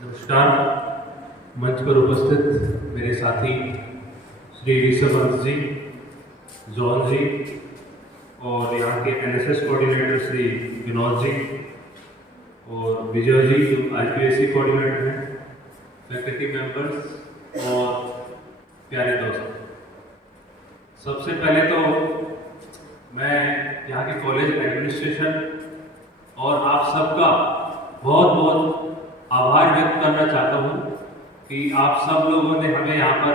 नमस्कार। मंच पर उपस्थित मेरे साथी श्री ऋषभ जी, जॉन जी और यहाँ के एनएसएस कोऑर्डिनेटर श्री विनोद जी और विजय जी जो आईपीएससी कोऑर्डिनेटर हैं, फैकल्टी मेंबर्स और प्यारे दोस्त। सबसे पहले तो मैं यहाँ के कॉलेज एडमिनिस्ट्रेशन और आप सबका बहुत बहुत आभार व्यक्त करना चाहता हूँ कि आप सब लोगों ने हमें यहाँ पर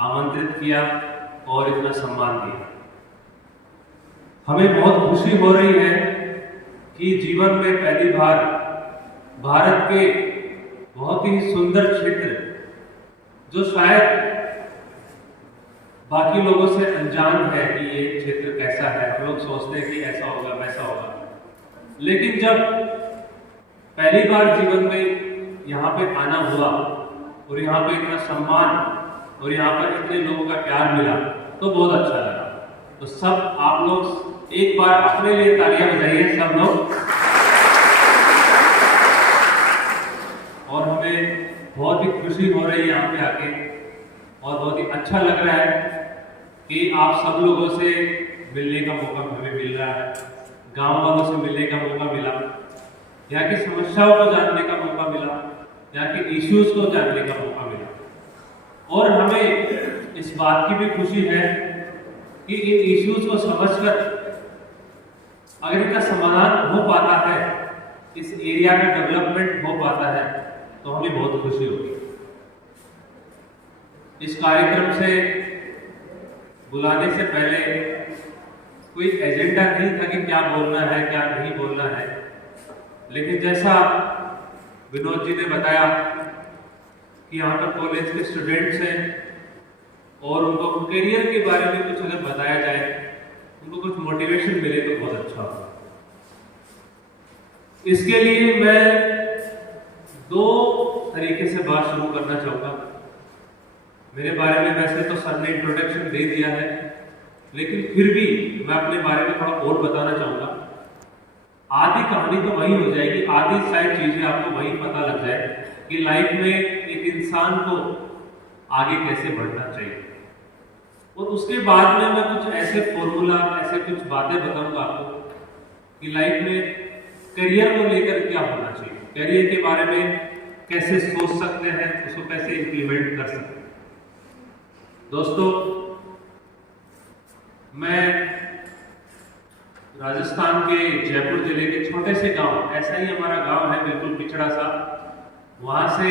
आमंत्रित किया और इतना सम्मान दिया। हमें बहुत खुशी हो रही है कि जीवन में पहली बार भारत के बहुत ही सुंदर क्षेत्र जो शायद बाकी लोगों से अनजान है कि ये क्षेत्र कैसा है, हम लोग सोचते हैं कि ऐसा होगा वैसा होगा, लेकिन जब पहली बार जीवन में यहाँ पे आना हुआ और यहाँ पे इतना सम्मान और यहाँ पर इतने लोगों का प्यार मिला तो बहुत अच्छा लगा। तो सब आप लोग एक बार अपने लिए तालियां बजाइए सब लोग। और हमें बहुत ही खुशी हो रही है यहाँ पे आके और बहुत ही अच्छा लग रहा है कि आप सब लोगों से मिलने का मौका हमें मिल रहा है, गांव वालों से मिलने का मौका मिला, यहाँ की समस्याओं को जानने का मौका मिला, यहाँ के इश्यूज को जानने का मौका मिला। और हमें इस बात की भी खुशी है कि इन इश्यूज को समझकर अगर इनका समाधान हो पाता है, इस एरिया का डेवलपमेंट हो पाता है तो हमें बहुत खुशी होगी। इस कार्यक्रम से बुलाने से पहले कोई एजेंडा नहीं था कि क्या बोलना है क्या नहीं बोलना है, लेकिन जैसा विनोद जी ने बताया कि यहाँ पर कॉलेज के स्टूडेंट्स हैं और उनको करियर के बारे में कुछ अगर बताया जाए, उनको कुछ मोटिवेशन मिले तो बहुत अच्छा होगा। इसके लिए मैं दो तरीके से बात शुरू करना चाहूँगा। मेरे बारे में वैसे तो सर ने इंट्रोडक्शन दे दिया है, लेकिन फिर भी मैं अपने बारे में थोड़ा और बताना चाहूँगा। आधी कहानी तो वही हो जाएगी, आधी शायद चीजें आपको वही पता लग जाए कि लाइफ में एक इंसान को आगे कैसे बढ़ना चाहिए। और उसके बाद में मैं कुछ ऐसे फॉर्मूला, ऐसे कुछ बातें बताऊंगा आपको कि लाइफ में करियर को लेकर क्या होना चाहिए, करियर के बारे में कैसे सोच सकते हैं, उसको कैसे इंप्लीमेंट कर सकते हैं। दोस्तों, मैं राजस्थान के जयपुर जिले के छोटे से गांव, ऐसा ही हमारा गांव है बिल्कुल पिछड़ा सा, वहां से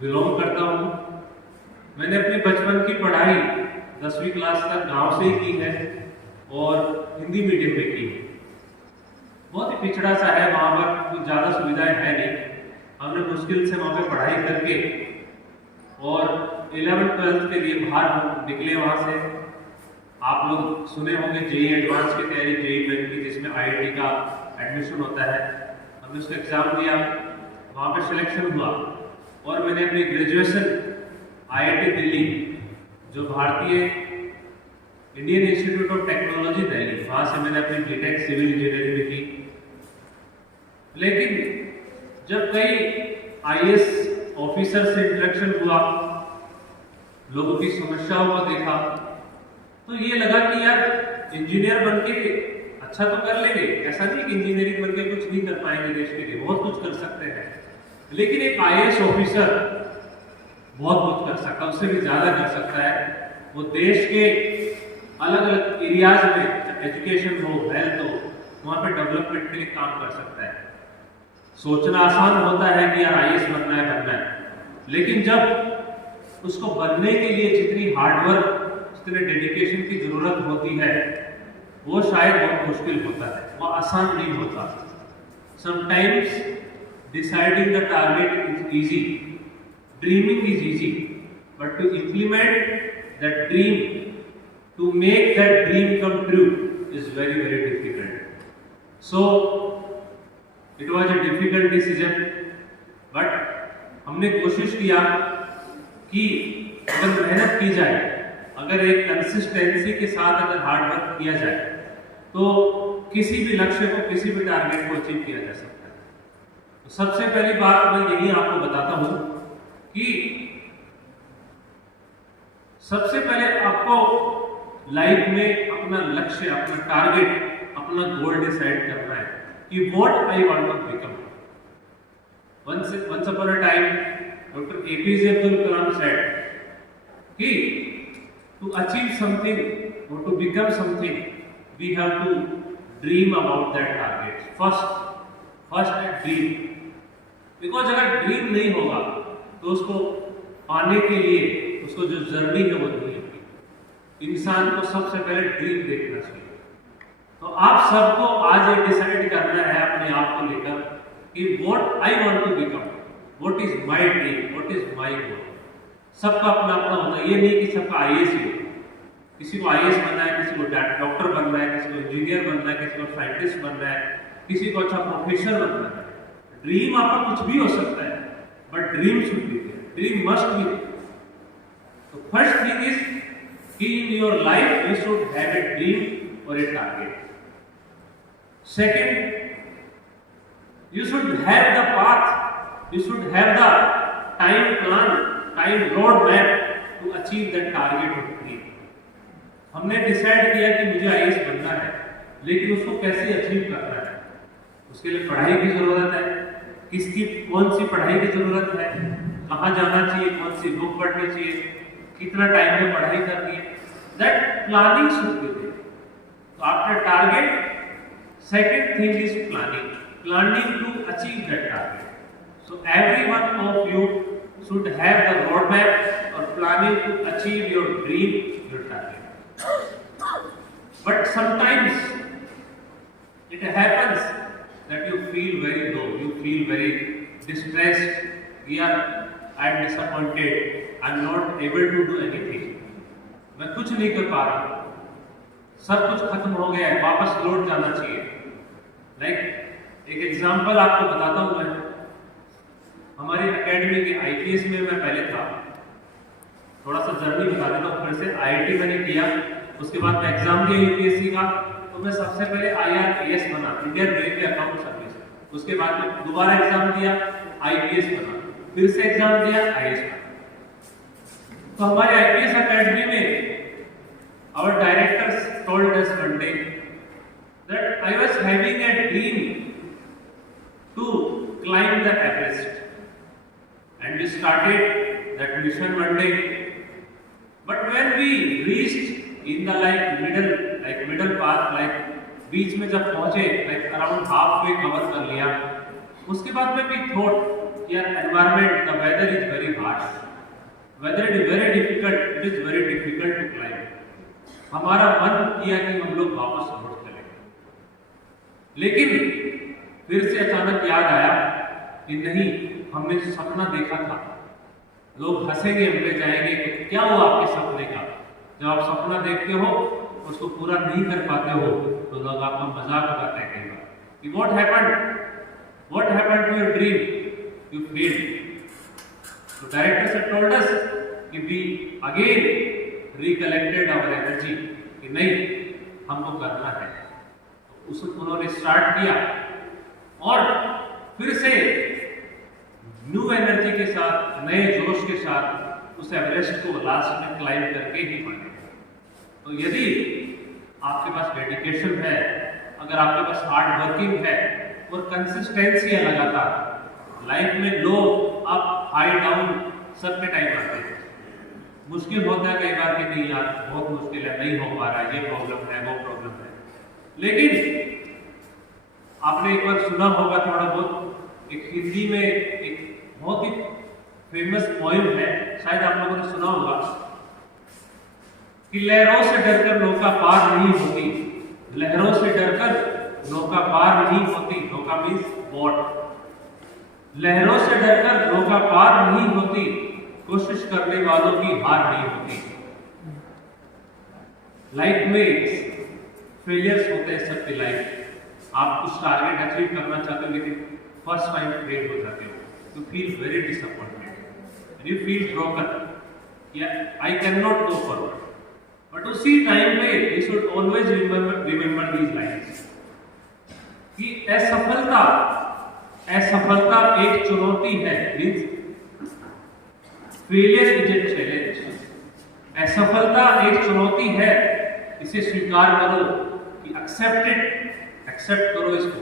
बिलोंग करता हूं। मैंने अपनी बचपन की पढ़ाई 10वीं क्लास तक गांव से ही की है और हिंदी मीडियम में की है। बहुत ही पिछड़ा सा है, वहां पर कुछ ज़्यादा सुविधाएं है नहीं। हमने मुश्किल से वहां पे पढ़ाई करके और 11th-12th के लिए बाहर निकले वहां से। आप लोग सुने होंगे जेई एडवांस की तैयारी, जेई मेन की, जिसमें आईआईटी का एडमिशन होता है। हमने उसका एग्जाम दिया, वहाँ पे सिलेक्शन हुआ और मैंने अपनी ग्रेजुएशन आईआईटी दिल्ली, जो भारतीय Indian institute of technology Delhi, वहाँ से मैंने अपनी बीटेक सिविल इंजीनियरिंग में की। लेकिन जब कई आईएएस ऑफिसर से इंटरेक्शन हुआ, लोगों की समस्याओं को देखा, तो ये लगा कि यार इंजीनियर बनके अच्छा तो कर लेंगे, ऐसा नहीं कि इंजीनियरिंग बनके कुछ नहीं कर पाएंगे, देश के लिए बहुत कुछ कर सकते हैं, लेकिन एक आईएएस ऑफिसर बहुत कुछ कर सकता है, उससे भी ज्यादा कर सकता है। वो देश के अलग अलग एरियाज में, एजुकेशन हो, हेल्थ हो, वहां पे डेवलपमेंट के लिए काम कर सकता है। सोचना आसान होता है कि यार आईएएस बनना है, लेकिन जब उसको बनने के लिए जितनी हार्डवर्क, जितने डेडिकेशन की जरूरत होती है, वो शायद बहुत मुश्किल होता है, वो आसान नहीं होता। Sometimes deciding the target is easy, dreaming is easy, but to implement that dream, to make that dream come true is very very difficult. So it was a difficult decision, but हमने कोशिश किया कि अगर मेहनत की जाए, अगर एक कंसिस्टेंसी के साथ अगर हार्ड वर्क किया जाए तो किसी भी लक्ष्य को, किसी भी टारगेट को अचीव किया जा सकता है। तो सबसे पहली बात मैं यही आपको बताता हूं कि सबसे पहले आपको लाइफ में अपना लक्ष्य, अपना टारगेट, अपना गोल डिसाइड करना है कि what I want to become. Once upon a time, Dr. APJ Abdul Kalam said कि to achieve something or to become something, we have to dream about that target. First dream. Because अगर dream नहीं होगा तो उसको पाने के लिए उसको जो जर्नी है वो नहीं होगी। इंसान को सबसे पहले ड्रीम देखना चाहिए। तो आप सबको आज ये डिसाइड करना है अपने आप को लेकर कि what I want to become, what is my dream, what is my goal। सबका अपना अपना होता है, ये नहीं कि सबका आईएएस ही हो। किसी को आईएएस बनना है, किसी को डॉक्टर बनना है, किसी को इंजीनियर बनना है, किसी को साइंटिस्ट बनना है, किसी को अच्छा प्रोफेसर बनना है। ड्रीम आपका कुछ भी हो सकता है, but dream should be there, dream must be there. तो फर्स्ट थिंग इज कि in your life you should have a dream और a target. Second, you should have the path, you should have the time plan, time road map to achieve that target or dream। हमने decide किया कि मुझे IAS बनना है, लेकिन उसको कैसे अचीव करना है, उसके लिए पढ़ाई की जरूरत है, कौन सी पढ़ाई की जरूरत है, कहाँ जाना चाहिए, कौन सी बुक पढ़नी चाहिए, कितना टाइम में पढ़ाई करनी है, that planning should be there. तो after target, second thing is planning to achieve that target. So every one of you should have the roadmap or planning to achieve your dream, your target. But sometimes it happens that you feel very low, you feel very distressed, I'm disappointed, I'm not able to do anything। मैं कुछ नहीं कर पा रहा, सब कुछ खत्म हो गया है, वापस लौट जाना चाहिए। एक एग्जाम्पल आपको बताता हूं मैं। हमारी एकेडमी के आईपीएस में मैं पहले था, थोड़ा सा जर्नी बता देता हूँ। फिर से आईआईटी मैंने किया, उसके बाद मैं एग्जाम दिया यूपीएससी का, तो मैं सबसे पहले आईआरएस बना, इंडियन रेलवे अकाउंट सर्विस। उसके बाद में दोबारा एग्जाम दिया, आईपीएस बना, फिर से एग्जाम दिया, आईएएस बना। तो हमारे आईपीएस एकेडमी में our directors told us one day that I was having a dream to climb the Everest, and we started that mission one day। But when we reached in the middle path, बीच में जब पहुंचे, around halfway cover कर लिया, उसके बाद में we thought यार environment, the weather is very harsh, weather is very difficult, it is very difficult to climb। हमारा मन किया कि हम लोग वापस लौट चले, लेकिन फिर से अचानक याद आया कि नहीं, हमने सपना देखा था। लोग हंसेंगे, हम पे जाएंगे कि क्या हुआ आपके सपने का। जब आप सपना देखते हो, उसको पूरा नहीं कर पाते हो, तो लोग आपका मजाक उड़ाते हैं कई बार कि what happened to your dream, you failed। तो डायरेक्टर से टोल्ड अस कि we again recollected our energy कि नहीं, हमको करना है। तो उन्होंने स्टार्ट किया और फिर से न्यू एनर्जी के साथ, नए जोश के साथ उस एवरेस्ट को लास्ट में क्लाइंब करके ही पड़े। तो यदि आपके पास डेडिकेशन है, अगर आपके पास हार्ड वर्किंग है और कंसिस्टेंसी है लगातार, लाइफ में लो अप हाई डाउन सब के टाइम आते हैं। मुश्किल होता है कई बार कि नहीं यार बहुत मुश्किल है, नहीं हो पा रहा, ये प्रॉब्लम है, वो प्रॉब्लम है। लेकिन आपने एक बार सुना होगा थोड़ा बहुत, एक हिंदी में एक बहुत ही फेमस पोएम है, शायद आप लोगों ने सुना होगा कि लहरों से डरकर नौका पार नहीं होती, लहरों से डरकर नौका पार नहीं होती। नौका मीन्स बोट। लहरों से डरकर नौका पार नहीं होती, कोशिश करने वालों की हार नहीं होती। लाइफ में फेलियर्स होते हैं सबकी लाइफ। आप कुछ टारगेट अचीव करना चाहते हो लेकिन फर्स्ट टाइम फेल हो जाते हो, you feel very disappointed, you feel broken, I can not go forward. But उसी टाइम पे you should always remember these lines कि असफलता असफलता एक चुनौती है, means failure is a challenge. असफलता एक चुनौती है, इसे स्वीकार करो कि एक्सेप्ट करो इसको।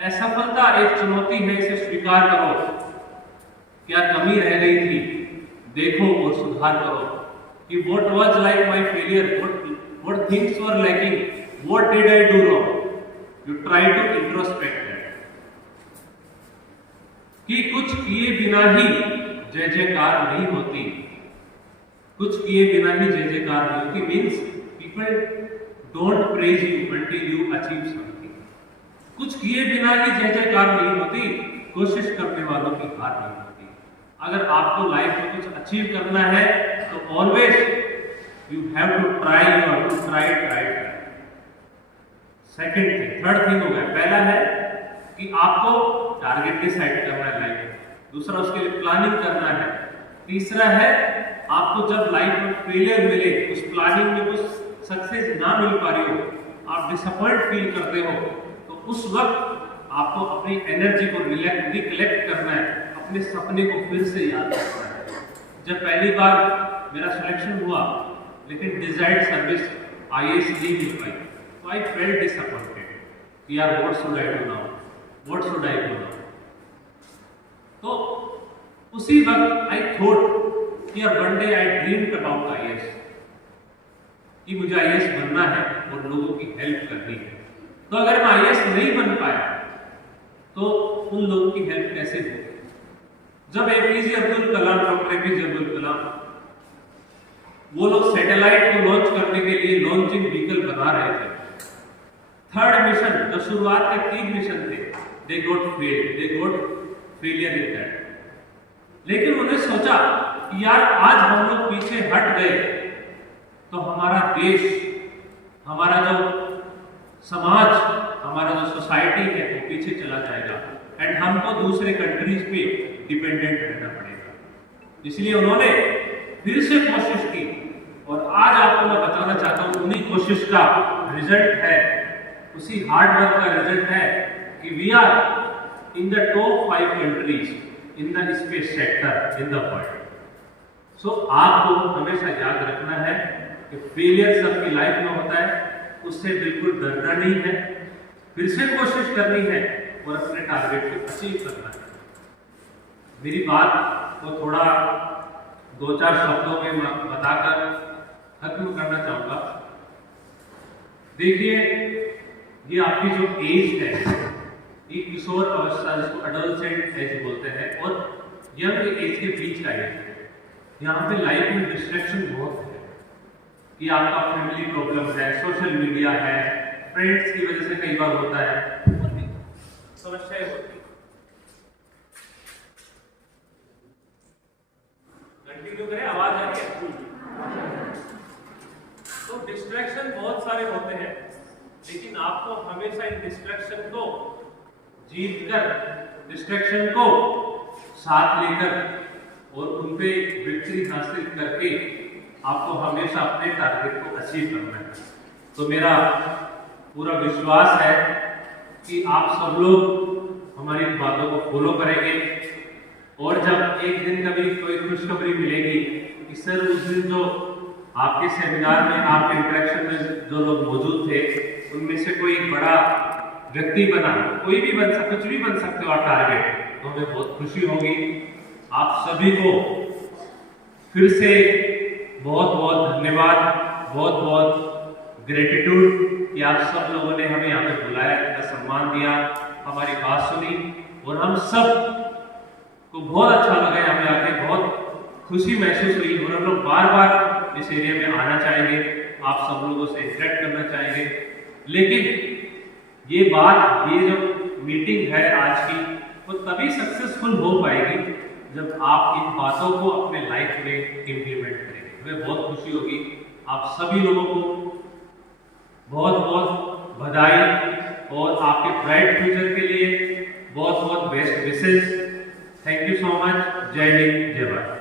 असफलता एक चुनौती है, इसे स्वीकार करो। क्या कमी रह गई थी, देखो और सुधार करो कि what was like my failure, what things were lacking, what did I do wrong. You try to introspect कि कुछ किए बिना ही जय जयकार नहीं होती, कुछ किए बिना ही जय जयकार नहीं होती। Means people don't praise you until you achieve something. कुछ किए बिना ही जय जयकार नहीं होती, कोशिश करने वालों की हार नहीं होती। अगर आपको लाइफ में कुछ अचीव करना है तो always you have to try, you have to try. Second thing, third thing हो गया। पहला है कि आपको टारगेट डिसाइड करना है लाइफ में, दूसरा उसके लिए प्लानिंग करना है, तीसरा है आपको जब लाइफ में फेलियर मिले, उस प्लानिंग में कुछ सक्सेस ना मिल पा रही हो, आप डिसअपॉइंट फील करते हो, तो उस वक्त आपको अपनी एनर्जी को रिकलेक्ट करना है, अपने सपने को फिर से याद करना है। जब पहली बार मेरा सिलेक्शन हुआ लेकिन डिजायर्ड सर्विस आईएएस नहीं मिल पाई, तो आई फेल्ट डिसअपॉइंटेड कि यार what should I do now, what should I do now. तो उसी वक्त आई थॉट कि यार one day I dreamed about IAS, कि मुझे आईएएस बनना है और लोगों की हेल्प करनी है। तो अगर मैं आईएएस नहीं बन पाया तो उन लोगों की हेल्प कैसे होगी। जब APJ Abdul Kalam, doctor APJ Abdul Kalam, वो लोग सैटेलाइट को लॉन्च करने के लिए लॉन्चिंग व्हीकल बना रहे थे, थर्ड मिशन, जो शुरुआत के 3 मिशन थे, they got failure in that. लेकिन उन्हें सोचा कि यार आज हम लोग पीछे हट गए तो हमारा देश, हमारा जो समाज, हमारा जो सोसाइटी है वो पीछे चला जाएगा एंड हमको दूसरे कंट्रीज पे डिपेंडेंट रहना पड़ेगा। इसलिए उन्होंने फिर से कोशिश की और आज आपको मैं बताना चाहता हूं उन्हीं कोशिश का रिजल्ट है, उसी हार्ड वर्क का रिजल्ट है कि we are in the top 5 countries in the space sector in the world. So आपको हमेशा याद रखना है कि फेलियर सबकी लाइफ में होता है, उससे बिल्कुल डरना नहीं है, फिर से कोशिश करनी है और अपने टारगेट को अचीव करना है। मेरी बात को थोड़ा 2-4 शब्दों में बताकर खत्म करना चाहूंगा। देखिए, ये आपकी जो एज है, ये किशोर अवस्था, जिसको एडोलसेंट एज बोलते हैं, और यंग एज के बीच का एज है। यहाँ पे लाइफ में डिस्ट्रैक्शन बहुत है कि आपका फैमिली प्रॉब्लम है, सोशल मीडिया है, फ्रेंड्स की वजह से कई बार होता है, समस्याएं होती है। कंटिन्यू करें, आवाज आ रही है। तो डिस्ट्रैक्शन बहुत सारे होते हैं, लेकिन आपको हमेशा इन डिस्ट्रैक्शन को जीतकर, डिस्ट्रैक्शन को साथ लेकर और उन पे विक्ट्री हासिल करके आपको हमेशा अपने टारगेट को अचीव करना है। तो मेरा पूरा विश्वास है कि आप सब लोग हमारी बातों को फॉलो करेंगे और जब एक दिन कभी कोई खुशखबरी मिलेगी कि सर उस दिन जो आपके सेमिनार में, आपके इंटरेक्शन में जो लोग मौजूद थे, उनमें से कोई बड़ा व्यक्ति बना, कोई भी बन सकता, कुछ भी बन सकते हो आप टारगेट, तो हमें बहुत खुशी होगी। आप सभी को फिर से बहुत बहुत धन्यवाद, बहुत बहुत ग्रेटिट्यूड कि आप सब लोगों ने हमें यहाँ पे बुलाया, इतना सम्मान दिया, हमारी बात सुनी और हम सब को बहुत अच्छा लगा यहाँ पे आके, बहुत खुशी महसूस हुई और हम लोग बार बार इस एरिया में आना चाहेंगे, आप सब लोगों से इंटरेक्ट करना चाहेंगे। लेकिन ये बात, ये जो मीटिंग है आज की, वो तभी सक्सेसफुल हो पाएगी जब आप इन बातों को अपने लाइफ में इम्प्लीमेंट करेंगे। हमें बहुत खुशी होगी। आप सभी लोगों को बहुत बहुत बधाई और आपके ब्राइट फ्यूचर के लिए बहुत बहुत best wishes. Thank you so much. जय हिंद, जय भारत।